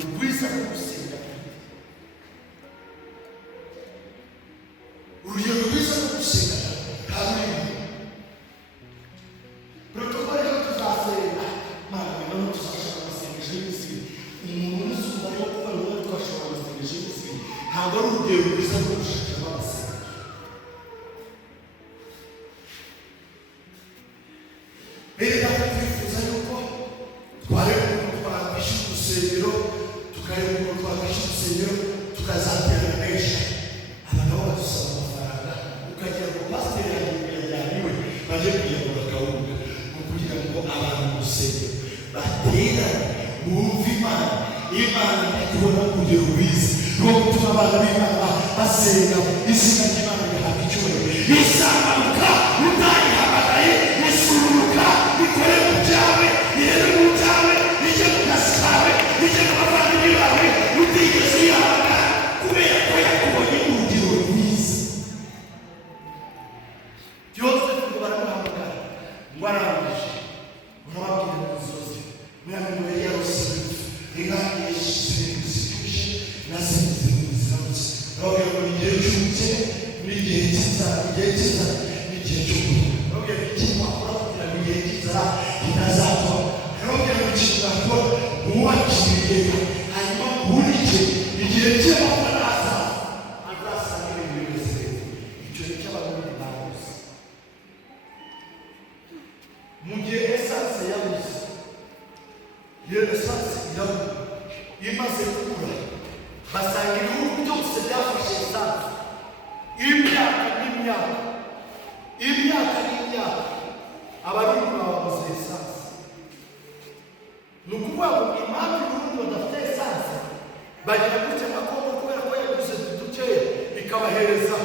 rwiza rwo gusenga, urugero rwiza rwo gusenga hamwe. Protokole yo tuzasenga Mana no tuzashaka amasengesho y'isi. Umuntu n'isuba yo kuba rero twashobora amasengesho y'isi ntabwo ari urugero rwiza rwo gushaka amasengesho. Rero twifuza yuko twareba uko twakwishyura urusengero, tukareba uko twakwishyura urusengero, tukazatera menshi. Abagabo badusaba amafaranga, ukagira ngo pasiteri yajyaniwe baje kuyagura gahunda kugira ngo abantu mu rusengero baterane bumve Imana ikubona urugero rwiza rwo gutuma abantu b'Imana basenga izina ry'Imana rihabwa icyubahiro. Izamuka utayihamagaye, isuruka ikore mu byawe, irebe mu byawe, ijye mu kazi kawe, ijye mu bavandimwe bawe utigeze uyihamagara kubera ko yakubonye urugero rwiza. Yosefu ngo baramuhamagara ngo arangije urababwira ngo uzoze mwami we yarose ingane yishyuye zituje nazinze ziramutse urababwira ngo igihe cy'ubukene n'igihe cy'inzara, igihe cy'inzara n'igihe cy'ubukene, urababwira ngo igihe wakora kugira ngo igihe cy'inzara kitazapfa, urababwira ngo ikintu nakora uwakiriye hanyuma urike igihe cy'amapfa azasanga ibintu byose. Icyo ni cy'abarundi babuze mu gihe esanse yabuze. Iyo esanse yabuze imaze kubura, basanga ibihugu byose byafashe esanse. Imyaka n'imyaka abarundi babuze esanse. Ni ukuvuga ngo impamvu ibihugu badafite esanse bagira gutya nka Kongo kubera ko yaguze dukeya ikabahereza,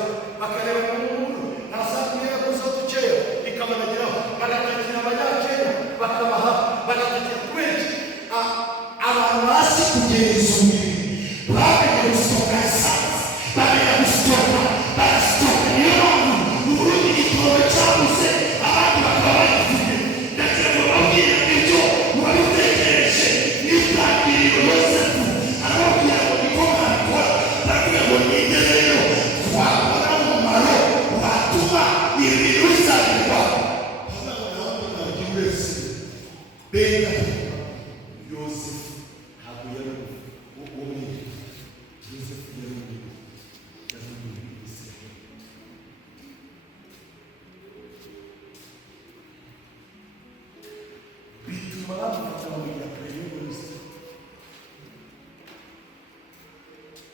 bakareba umuntu ntasanga yaguze dukeya ikabanagiraho, bagatakira abanyakenya bakabaha, bagatakira kubera abantu basi kugeza umubiri bamenye gusitoka esanse, bamenye gusitoka barasitoka. Niyo mpamvu Burundi igitoro cyabuze abandi bakaba bagifite. Ndagira ngo babwire ibyo wabitekereje n'itangiriro Yosefu arababwira ngo niko mwabikora, baravuga ngo ninde rero twabona umumaro watuma ibintu bizagerwaho. Buri wese bega Yosefu ntabwo yari umwe. Yosefu yari umwe. Bituma bamufata mu ya premier ministre.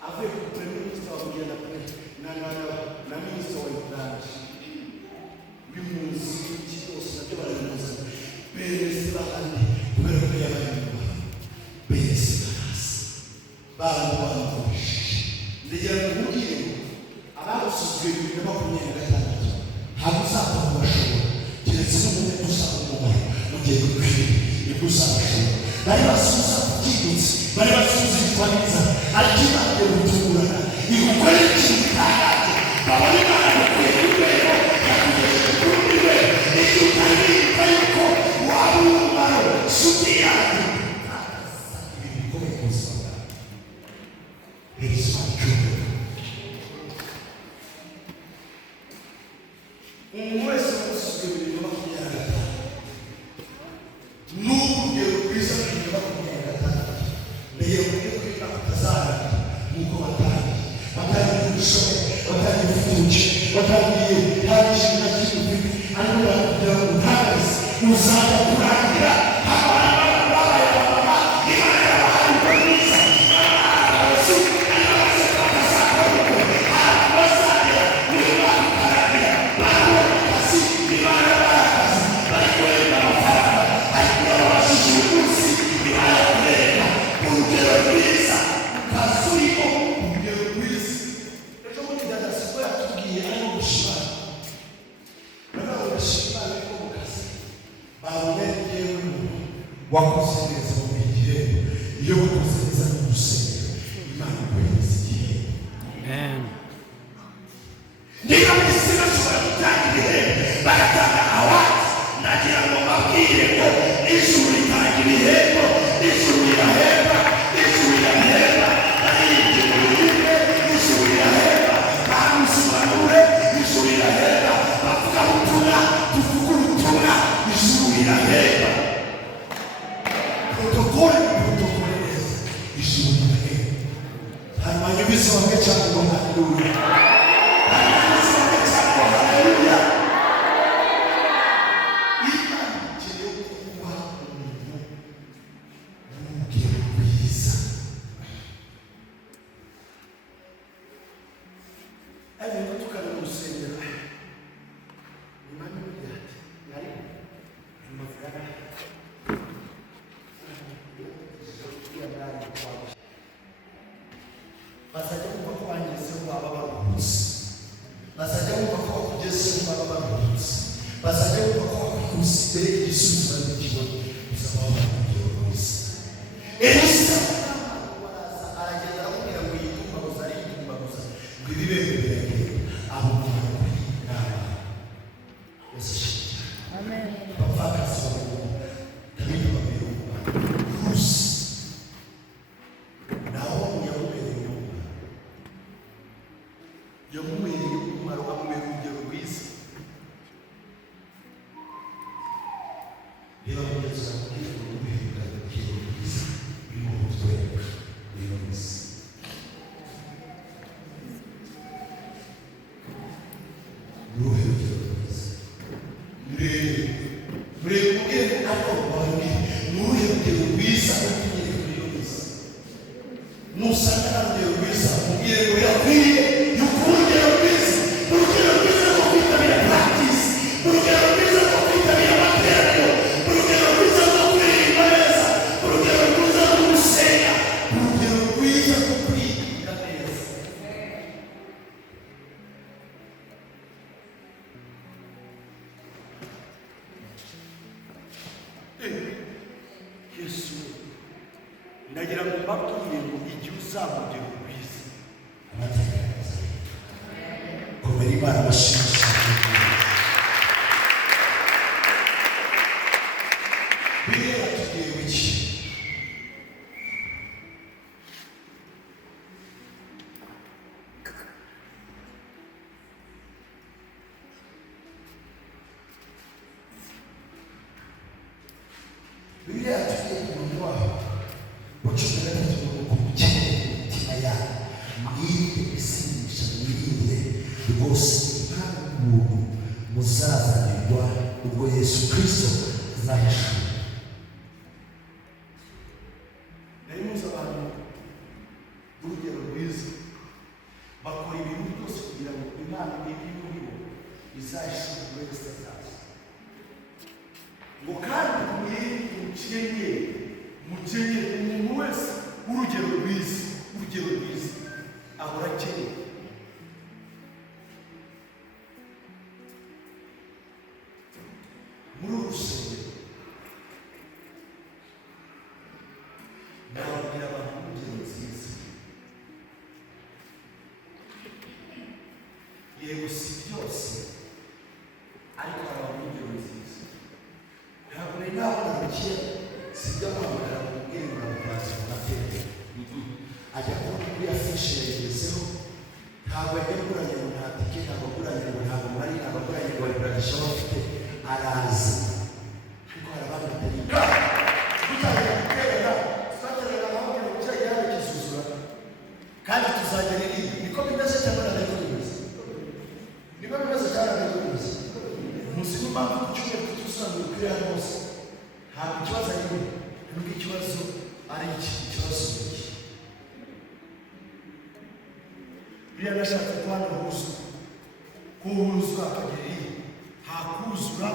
Avuye ku premier ministre bamugira na ministre wa Uganda. Bimuzi cyose nabyo baramuzi. Bese bahandi kubera ko yabayemo. Bese baramubaje. Ndagira ngo mubwire abasuzwe 2026 habuzapfa kubashobora keretse n'umuntu usaba umubare mugiye gukwira ibuzabashobora. Bari basubiza kugibutse, bari basubiza itwaniza ariko Imana yo gutungurana igukora ikintu gitangaje. Babona Imana yakuye ku rwego yakugejeje ku rundi rwego, icyo utaribuka yuko waba umumaro nshuti yanyu. Ibintu bikomeye ku buzima bwawe. It is my joy. Umuntu wese wasuzwe 2025 n'urugero rwiza 2025 mbere y'uko atazara nk'uko batangiye ubushobozi, batangiye ubutunzi, batangiye nta kintu na kimwe ufite, ariko barakugira ngo utazi uzajya kurangira wakoze neza mu gihe iyo wakoze neza mu rusengero Imana ikwezi igihe. Amen. Niba misina shobora gutanga ibihembo bagatanga awadi, nagira ngo mbabwire ngo ijuru ritanga ibihembo, ijuru rirahemba, ijuru protokole neza ishimwe hanyuma nyubizo wamwe cyane ngo haleluya haleluya basajya kumva ko bangezeho baba baruhutse, basajya kumva ko bakugezeho baba baruhutse, basajya kumva ko bakubise imbere y'igisubizo n'ikibona bizaba baruhutse. Elisa araza aragenda aramubwira ngo yitumbaguza aritumbaguza ngo ibibembe biragenda aho mwari n'abana bose. Amen. Bapfakazi babo Dawidi babiri Rusi yamumereye umumaro amubera urugero rwiza. Reba kugeza kubwira ngo umuhera urugero rwiza birimo kutwereka rero gusa uruhe rugero rwiza murebe kubwira ako bababwira uruhe rugero rwiza ukwiriye rero gusa nusanga nta rugero rwiza mubwire ngo yakwiye Yesu ndagira ngo mbabwire ngo igihe uzamugera urwiza amategeko komera Imana bashimisha bireba tugiye iki Biblia tugiye kuondoa uchumi wetu kumcheni mitima yao mwili isimisha mwilinde rwose ntabwo muzazanirwa ubwo Yesu Kristo azahishura. Narimuza abantu urugero rwiza bakora ibintu byose kugira ngo Imana iri muri bo izahishura wese azaza ngo kandi mukenye umuntu wese urugero rwiza ahora akeneye. Muri urusengero nababwira abantu urugero nziza, yego si byose ariko hari urugero nziza. Ntabwo nari nabona rukiye sijya kwambara ubwenge bwawe bw'amateka ajya kubona kuri afishe yagezeho ntabwo ajya aguranye ngo nta tike, ntabwo aguranye ngo ntabwo mari, ntabwo aguranye ngo baragisha bafite arazi ariko hari abandi batari tuzagira guterera tuzaterera abandi ngo cya yari kizuzura kandi tuzagera iri niko bimeze cyangwa ntabwo bimeze niba bimeze cyangwa ntabwo bimeze muzi n'impamvu ku cyumweru tuzasanzwe kuri hano hose ntabwo ikibazo ari nubwo ikibazo ari ikibazo iki biriya nashatse kubana kuhuzwa akagera iyi hakuzura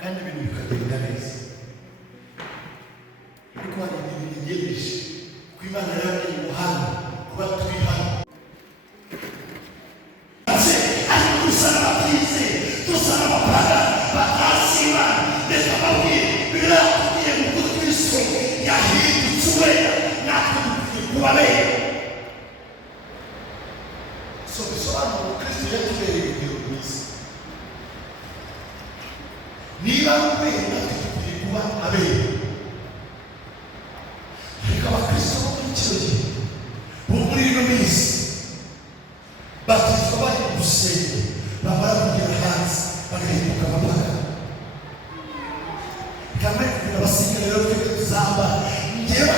kandi ibintu bikagenda neza ariko hari ibintu bigejeje ko Imana yaremye umuhanda kuba turi hano ariko dusa n'ababyize dusa n'abapara batasiba ndetse bakabwira birakubwiye mu Kristo yahindutse uwera natwe dukwiye kuba bera. So bisobanura Kristo yatubereye urugero rwiza. Niba wera natwe dukwiye kuba abera. Ariko abakristo bo muri kino gihe bo muri ino minsi batizwa bari mu rusengero bamara kugera hanze bagahinduka amapaka kamwe kugira abasigaye rero twe tuzamba njyewe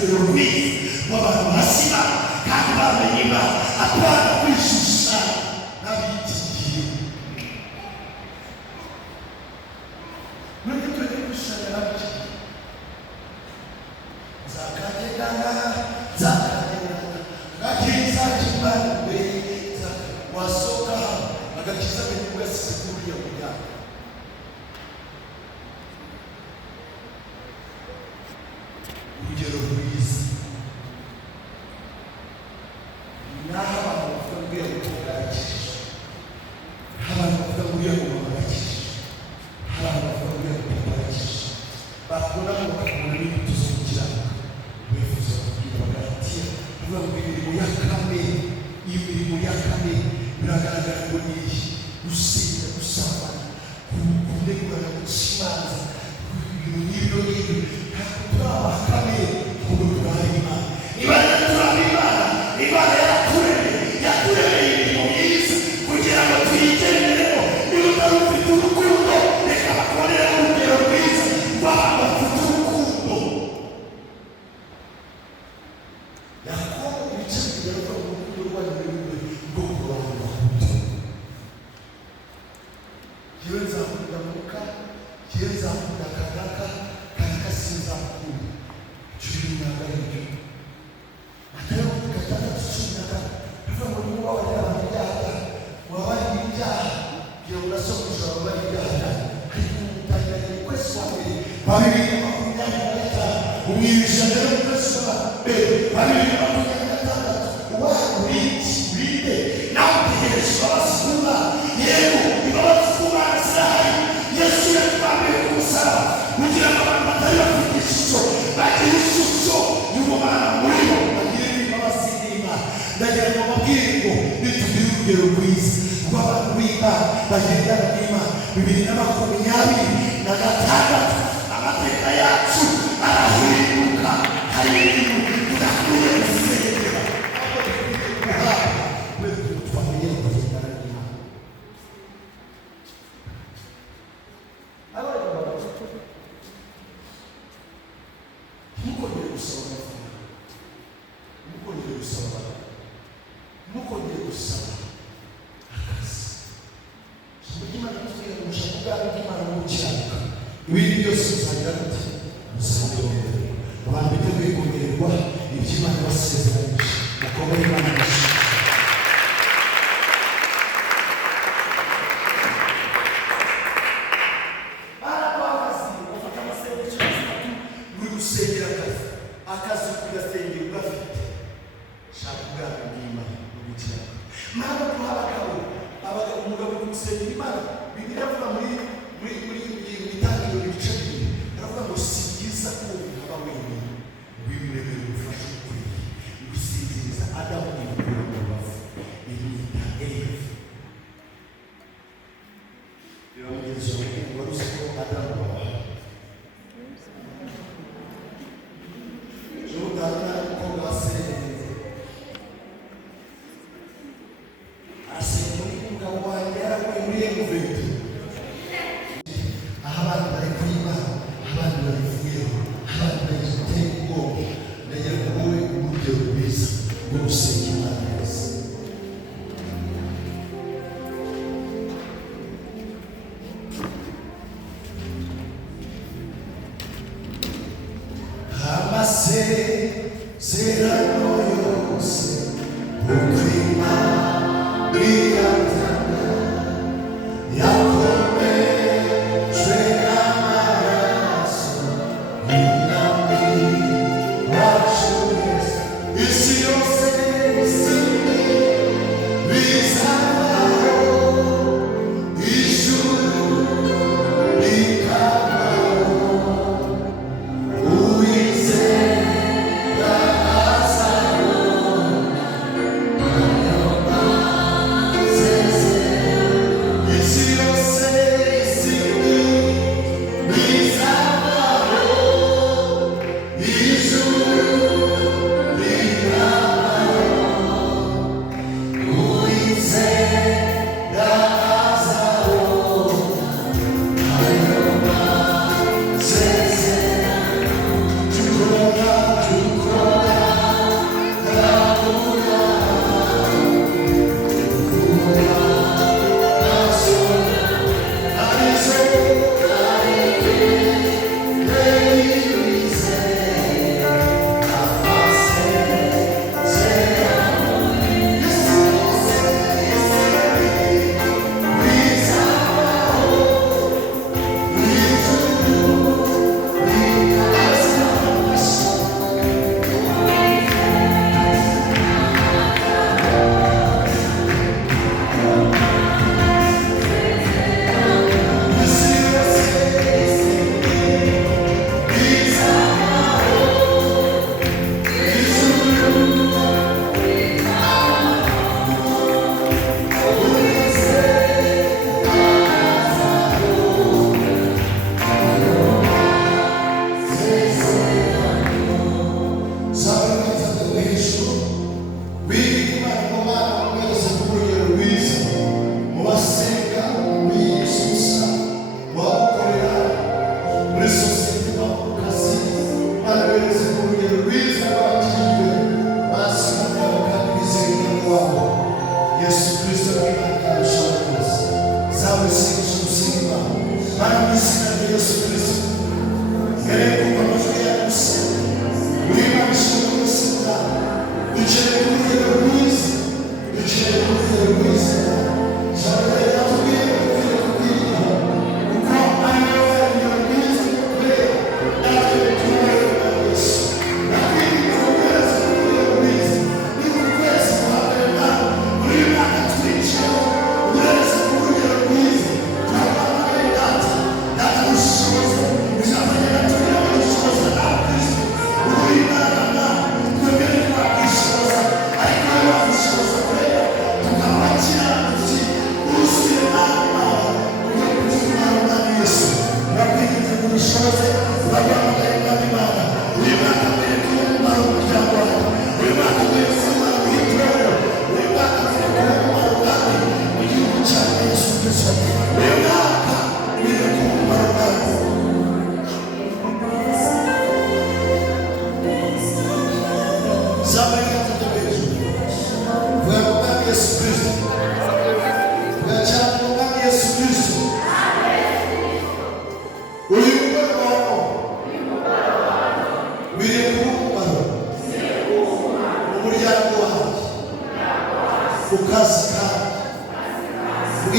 urugero rwiza rw'abantu basima kandi bamenye Imana apana kwishushanya n'abitigiye. None tujye kwishushanya n'abitigiye. Zakagegana gakiza kimbangwe wasoka agakiza benyuga sikuri ya kuja. Urugero rwiza n'aho abantu bavuga ngo bagakije, abantu bavuga ngo bagakije, abantu bavuga ngo bagakije, bakunda ngo bakabona n'ibintu zo gukiranuka bifuza kugira bagatiya bavuga ngo imirimo ya kame, iyo mirimo ya kame biragaragara ngo ni gusenga, gusambana, kunegurana, gusimanza, ibintu n'ibyo n'ibyo turaba kame kuko turaba Imana. Imana turaba Imana, Imana yaturemeye imirimo myiza kugira ngo tuyigenderemo. Niba utari ufite urukundo reka bakorere urugero rwiza rw'abantu bafite urukundo. Yakobo ibice bigaragara mu rukundo rw'abantu rwo kubanza yewe nzakunda muka, yewe nzakunda kanaka, kanaka sinzakunda. Cumi n'abiri atari gatandatu cumi na kane bivuga ngo niba wabarira abantu ibyaha wabarira ibyaha kugira ngo urasohoje wabarira ibyaha ariko umutangira ukwezi wa mbere wa 2025 umwirisha rero ukwezi wa mbere wa 2026 urinde nawe utegereje imbabazi z'Imana. Yego imbabazi z'Imana zirahari. Yesu yatwambaye ku musaraba kugira ngo abantu batari bafite ishusho bagire ishusho y'Umwana muri bo, bagire imbabazi z'Imana. Ndagira ngo mbabwire ngo nitugire urugero rwiza rw'abantu b'Imana bagendana n'Imana. 2026 amateka yacu arahinduka. Hari ibintu tudakwiye gusengera twamenye kugendana n'Imana. Mukongere gusaba amafaranga, mukongere gusaba abantu, mukongere gusaba akazi. Ijambo ry'Imana ritubwira ngo mushaka ubwami bw'Imana no gukiranuka, ibindi byose muzagira muti muzabyongererwa. Abantu biteguye kongererwa ibyo Imana yabasezeranyije, mukomere Imana amashyi. Akazi kugasengera ugafite shaka ubwami bw'Imana no gukiranuka. Mpamvu abagabo umugabo kumusengera Imana Bibiliya avuga muri itangiriro ibice bibiri aravuga ngo si byiza ko uba wenyine wimuremera ubufasha ukwiye gusinziriza Adamu imukura mu rubavu imwita Eva. Biramugejeje mu ngo wari uzi ko Adamu wabaye Casa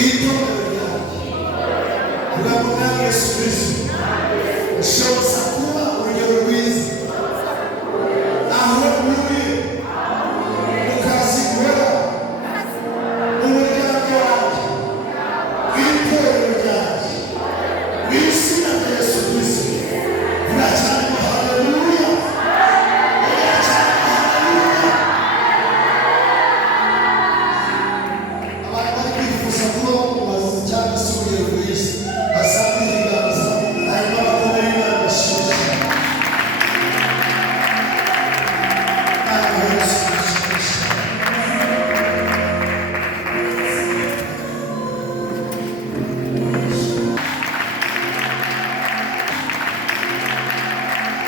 itorero ryanjye, vuga ngo mwami Yesu Kristo, ushoboza